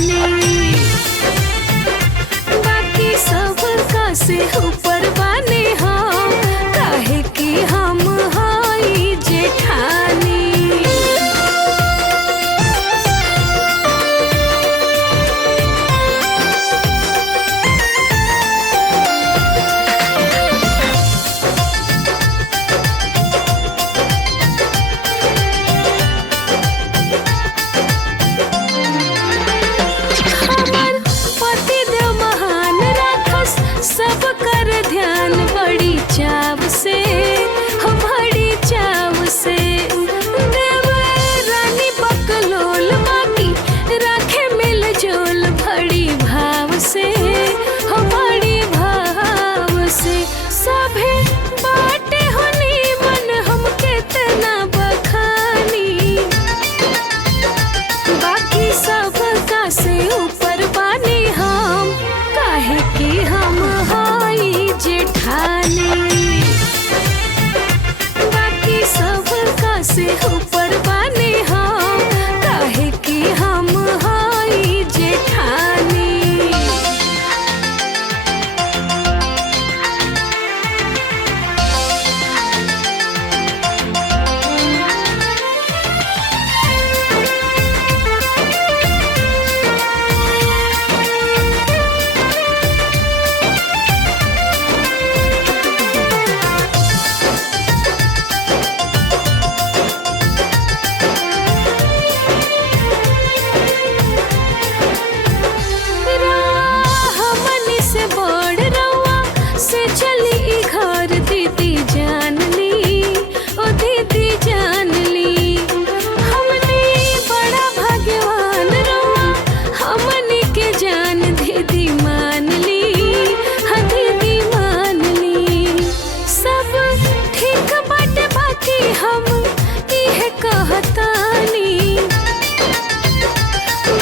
जेठानी। बाकी सब का से ऊपर बानी हम, काहे कि हम हई जेठानी। सब कर ध्यान बड़ी चाव से, हो बड़ी चाव से। देव रानी बकलोल बाकी राखे मिल जोल बड़ी भाव से, हो बड़ी भाव से। सभे बाटे होनी मन हम केतना बखानी, बाकी सब का से ऊपर बानी हम, काहे कि हम हई जेठानी। बाकी सब का से ऊपर बानी हम, काहे कि हम हई जेठानी।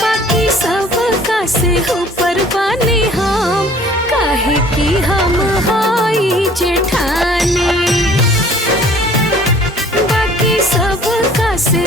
बाकी सब का से ऊपर बानी हम, काहे कि हम हई जेठानी। बाकी सब का से